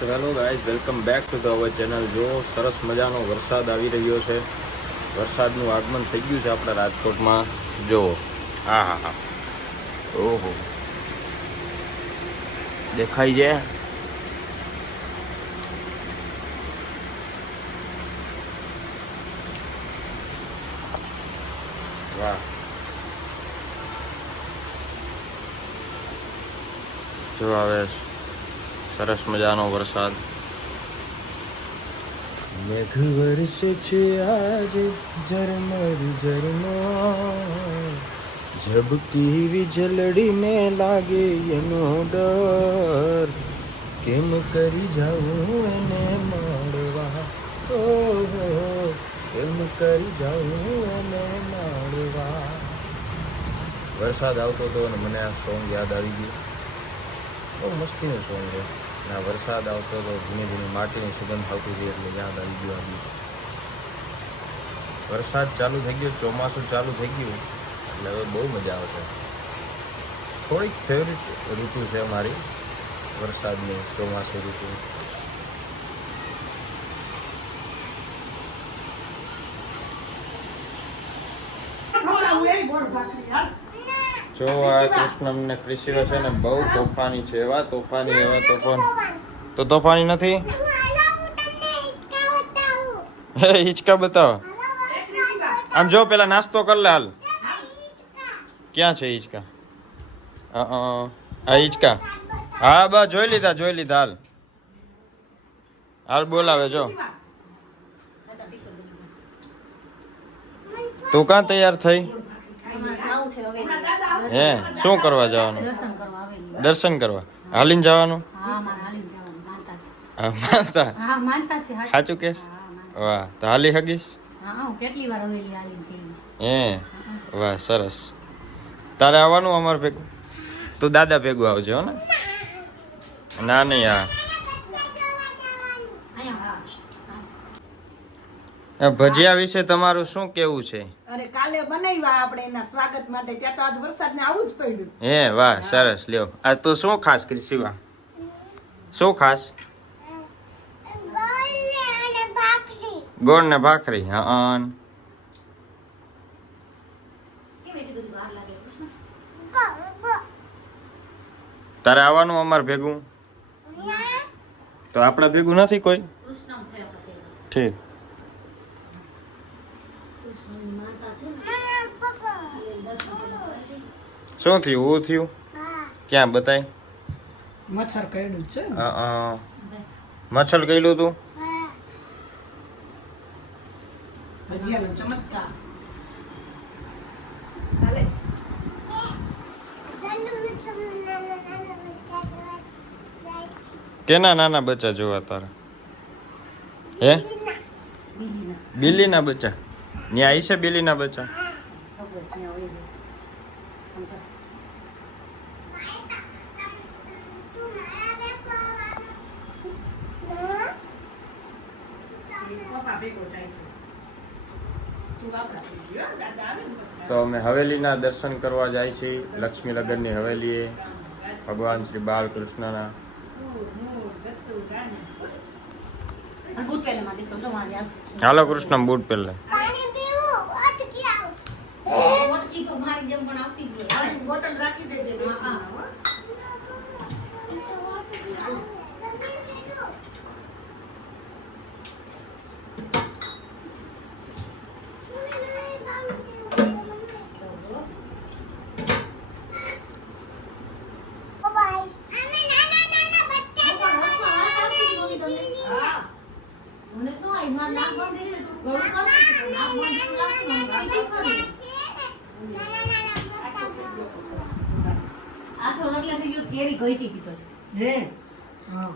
Hello guys, welcome back to the our channel. જો સરસ મજાનો વરસાદ આવી રહ્યો છે. વરસાદનું આગમન થઈ ગયું છે આપણા રાજકોટમાં. જો હા હા હા, ઓહો, દેખાય છે. વાહ, જો આવે સરસ મજાનો વરસાદ. મેઘ વર્ષે છે આજે ઝરમર ઝરમર, ઝબકી વીજળીને લાગે એનો ડર. કેમ કરી જાઉં એને મળવા, ઓહો, કેમ કરી જાઉં એને મળવા. વરસાદ આવતો હતો અને મને આ સોંગ યાદ આવી ગયું. બહુ મસ્તીનું સોંગ છે. ના, વરસાદ આવતો હતો, ધીમે ધીમે માટીની સુગંધ આવતી હતી એટલે યાદ આવી ગયું. વરસાદ ચાલુ થઈ ગયો, ચોમાસું ચાલુ થઈ ગયું એટલે હવે બહુ મજા આવશે. થોડીક ફેવરિટ ઋતુ છે મારી વરસાદની, ચોમાસું ઋતુ. જો આ કૃષ્ણ ને ક્રિશિવા છે ને બહુ તોફાની છે. એવા તોફાની, એવા તોફાન. તો તોફાની નથી. હે હિંચકા બતાવો. આમ જો, પેલા નાસ્તો કર લે હાલ. ક્યાં છે હિંચકા? આ હિંચકા. હા બસ જોઈ લીધા હાલ. હાલ બોલાવે જો. તું કાં તૈયાર થઈ? હે, શું કરવા જવાનું? દર્શન કરવા. હાલીને જવાનું? માનતા સાચું કેસ? વાહ, તો હાલી હગીશ? હે, વાહ, સરસ. તારે આવવાનું અમારે ભેગું? તું દાદા ભેગું આવજો હો ને. ના નહીં, હા. ભજીયા વિશે તમારું શું કેવું છે? અરે કાલે બનાવ્યા આપણે એના સ્વાગત માટે, ત્યાં તો આજ વરસાદ ને આવું જ પડ્યું. હે, વાહ, સરસ. લ્યો, આ તું શું ખાસ કરી શિવા? શું ખાસ? ગોળ ને ભાખરી. હા, તારે આવવાનું અમાર ભેગું? તો આપડે ભેગું નથી કોઈ? ઠીક. શું થયું? હું થયું? ક્યાં બતાય? મચ્છર કરડ્યું છે. મચ્છર કઈલું તું? ભજીયાનો ચમત્કાર. હાલે. કેના નાના બચ્ચા જોવા તારા? હે, બિલ્લીના બચ્ચા? ત્યાં આવી છે બિલ્લીના બચ્ચા? તો અમે હવેલીના દર્શન કરવા જાય છીએ, લક્ષ્મી નગરની હવેલીએ, ભગવાન શ્રી બાલકૃષ્ણના. હાલો કૃષ્ણ, બૂટ પહેરલે. બોટલ રાખી દેજે.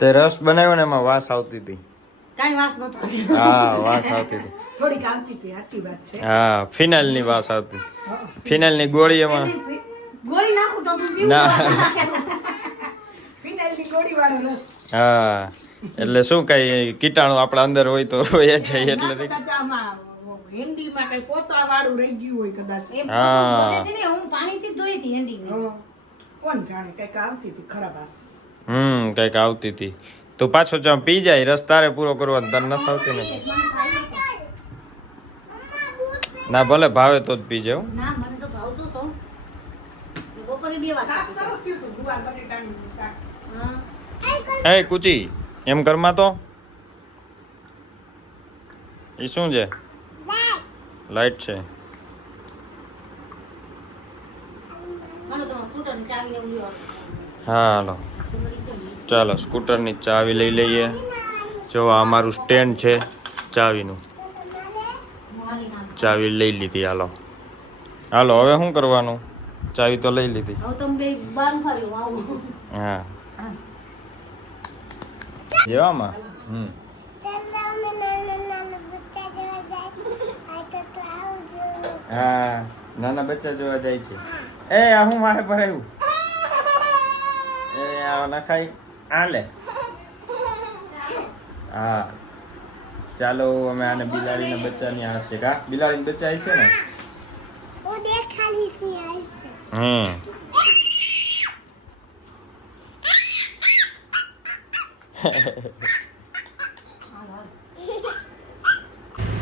તે રસ બનાવ્યો ને એમાં વાસ આવતી હતી. કાઈ વાસ નતો. હા, વાસ આવતી હતી. થોડીક આવતી હતી, સાચી વાત છે. હા, ફિનાઇલ ની વાસ આવતી. ફિનાઇલ ની ગોળી એમાં ગોળી નાખું તો તું પીવું? ના. ફિનાઇલ ની ગોળી વાળો રસ. હા, એટલે શું કઈ કીટાણુ આપણા અંદર હોય તો એ જાય એટલે કદાચ આમાં હેન્ડીમાં કઈ પોતા વાળું રહી ગયું હોય કદાચ. હા, હું પાણીથી ધોઈ હતી હેન્ડી. કોણ જાણે કઈક આવતી હતી ખરાબ વાસ. કઈક આવતી હતી. તો પાછો ચા પી જાય રસ તારે પૂરો કરવાનો તારે ન આવતી ને ના ભલે ભાવે તો જ પી જાવ ના મને તો ભાવતું તો બપોરે 2 શાક વાગ્યા સરસ થયું હતું ગુવાર બટેટાનું શાક. હા એ કુચી એમ કરમાં તો એ શું છે લાઈટ છે મને તો સ્કૂટરની ચાવી લેવું લ્યો હા હાલો ચાલો સ્કૂટરની ચાવી લઈ લઈએ જો આ અમારું સ્ટેન્ડ છે ચાવીનું મોલી નામ ચાવી લઈ લીધી હાલો હાલો હવે શું કરવાનું ચાવી તો લઈ લીધી હવે તમે બે બાર ફર્યો આવું હા જેવામાં હા નાના બચ્ચા જોવા જાય છે એ આ હું મારે પર આવ્યું એ આ નખાઈ આ લે હા ચાલો અમે આને બિલાડીના બચ્ચાની આ છે કા બિલાડીના બચ્ચા છે ને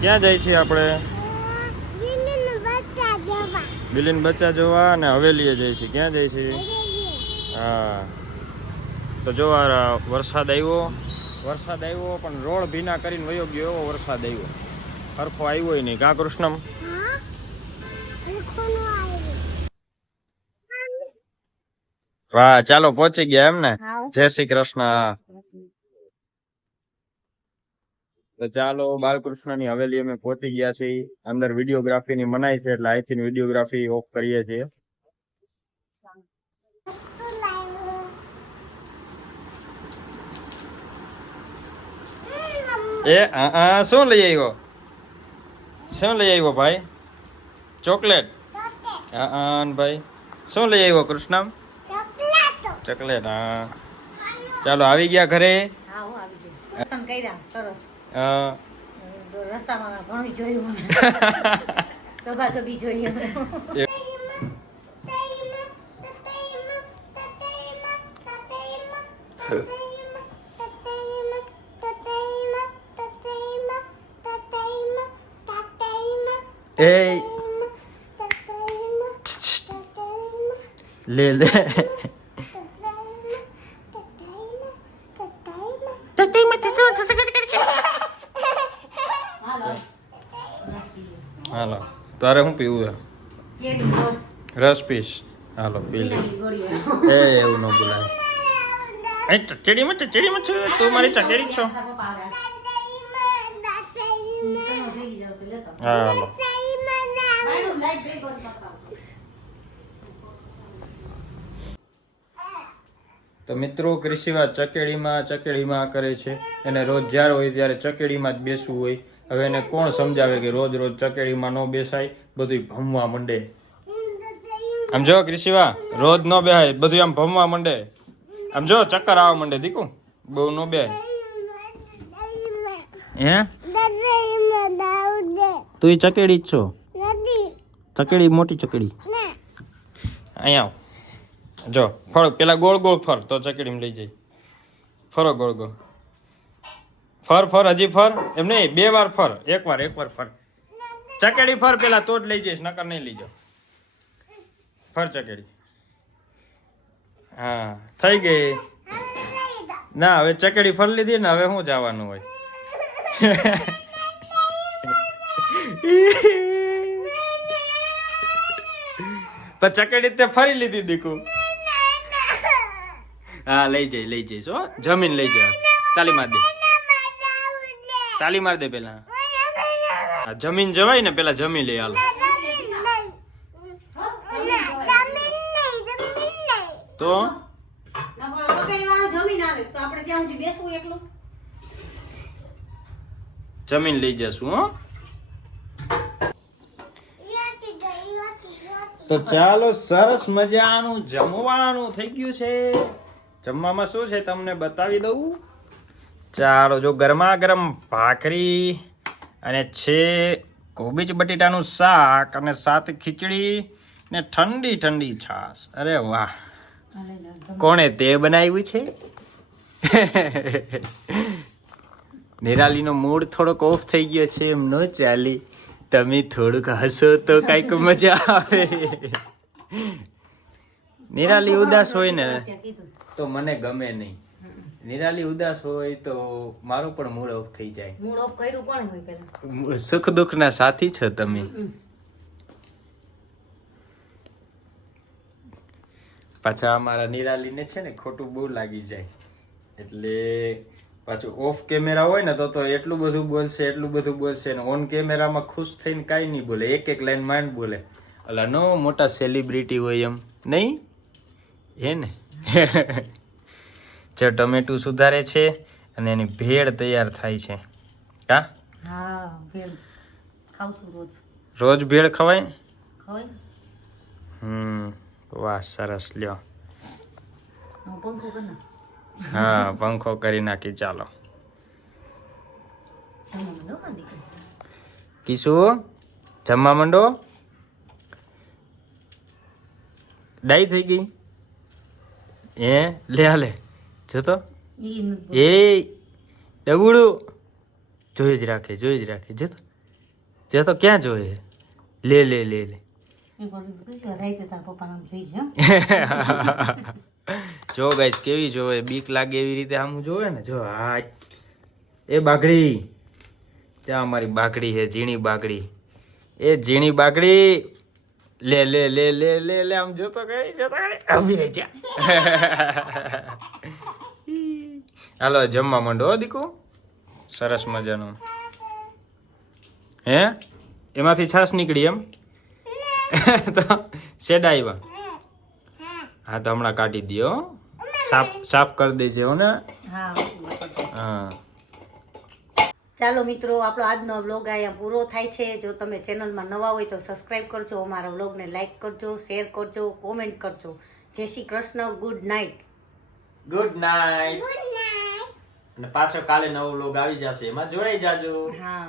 ક્યાં જાય છે આપણે બિલીન બચ્ચા જોવા અને હવેલીએ જાય છે ક્યાં જાય છે હા તો જો આ વરસાદ આવ્યો પણ રોડ ભીના કરીને વયો ગયો એવો વરસાદ આવ્યો હરખો આવ્યો નહીં કા કૃષ્ણમ વાહ ચાલો પહોંચી ગયા એમ ને જય શ્રી કૃષ્ણ તો ચાલો બાલકૃષ્ણની હવેલી અમે પહોંચી ગયા છીએ અંદર વિડીયોગ્રાફી ની મનાઈ છે એટલે અહીંથી વિડીયોગ્રાફી ઓફ કરીએ છીએ એ શું લઈ આવ્યો ભાઈ ચોકલેટ ભાઈ શું લઈ આવ્યો કૃષ્ણમ ચોકલેટ હા ચાલો આવી ગયા ઘરે હા હું આવી ગયો દર્શન કર્યા સરસ રસ્તામાં ઘણું જોયું સભા સભી જોઈએ એ લે લે હાલો તારે શું પીવું છે રસ પીશ હાલો પી લે એ એવું ન બોલાય એ ચચેડીમાં છે તું મારી ચચેડી છો હાલો તો મિત્રો કૃષિવા ચકેડીમાં કરે છે એને રોજ જ્યારે હોય ત્યારે ચકેડીમાં જ બેસવું હોય હવે એને કોણ સમજાવે કે રોજ રોજ ચકેડીમાં ન બેસાય બધું ભમવા માંડે આમ જો કૃષિવા રોજ ન બેહાય બધું આમ ભમવા માંડે આમ જો ચક્કર આવવા માંડે દીકુ બહુ ન બેહાય હે તું ચકેડી જ છો ચકેડી મોટી ચકેડી અહીંયા જો ફરો પેલા ગોળ ગોળ ફર તો ચકેડીમાં લઈ જાય ફરો ગોળ ગોળ ફર હજી ફર એમ નહીં 2 વાર ફર એક વાર ફર ચકેડી ફર પેલા તો જ લઈ જઈશ નકર નહીં લઈ જાઓ ફર ચકેડી હા થઈ ગઈ ના હવે ચકેડી ફર લીધી ને હવે શું જવાનું હોય પણ ચકેડી તે ફરી લીધી દીકુ હા લઈ જઈશ હો જમીન લઈ જાય તાલી માર દે પેલા જમીન જવાય ને પેલા જમી લે હાલો તો જમીન લઈ જશું હો તો ચાલો સરસ મજાનું જમવાનું થઈ ગયું છે જમવામાં શું છે તમને બતાવી દઉં ચાલો જો ગરમા ગરમ ભાખરી અને છે કોબીજ બટેટાનું શાક અને સાથે ખીચડી ને ઠંડી છાશ અરે વાહ કોણે તે બનાવ્યું છે નિરાલીનો મૂડ થોડોક ઓફ થઈ ગયો છે, એમ ન ચાલી. તમે થોડુંક હસો તો કઈક મજા આવે. નિરાલી ઉદાસ હોય ને તો મને ગમે નહીં. નિરાલી ઉદાસ હોય તો મારો પણ મૂડ ઓફ થઈ જાય. મૂડ ઓફ કર્યું કોણ હોય પેલા? સુખ દુઃખના સાથી છો તમે. પાછા અમારા નિરાલીને છે ને ખોટું બહુ લાગી જાય, એટલે પાછું ઓફ કેમેરા હોય ને તો એટલું બધું બોલશે ને ઓન કેમેરામાં ખુશ થઈને કાંઈ નહીં બોલે, એક લાઈન માંડ બોલે. અલા નો મોટા સેલિબ્રિટી હોય એમ નહીં હે ને. જો ટમેટું સુધારે છે અને એની ભેળ તૈયાર થાય છે. કા હા, ભેળ ખાઉં છું રોજ ભેળ ખવાય? ખવાય. વાહ સરસ લ્યો. પંખો કર ના. હા પંખો કરી નાખી. ચાલો કિશુ જમવા માંડો. ડાઈ થઈ ગઈ એ લે હાલે જો તો એ ડબુડું જોઈ જ રાખે જો તો ક્યાં જોયે. લે લે લે લે જો ગાઈસ કેવી જોવે, બીક લાગે એવી રીતે આમ જોવે ને. જો હા એ બાગડી, ત્યાં અમારી બાગડી છે, ઝીણી બાગડી. એ ઝીણી બાગડી લે લે લે લે લે લે આમ જોતો કઈ ઊભી રહી જા. હાલો જમવા માંડો હો દીકુ. સરસ મજાનું હે એમાંથી છાશ નીકળી એમ. તો શેડા આવ્યા. હા તો હમણાં કાઢી દો, સાફ કરી દેજે હો ને. હા ચાલો મિત્રો, આપણો આજનો વ્લોગ અહીંયા પૂરો થાય છે. જો તમે ચેનલમાં નવા હોય તો સબસ્ક્રાઇબ કરજો, અમારા વ્લોગને લાઈક કરજો, શેર કરજો, કોમેન્ટ કરજો. જય Shri Krishna. Good night. Good night. અને પાછો કાલે નવો વ્લોગ આવી જશે, એમાં જોડાઈ જાજો. હા.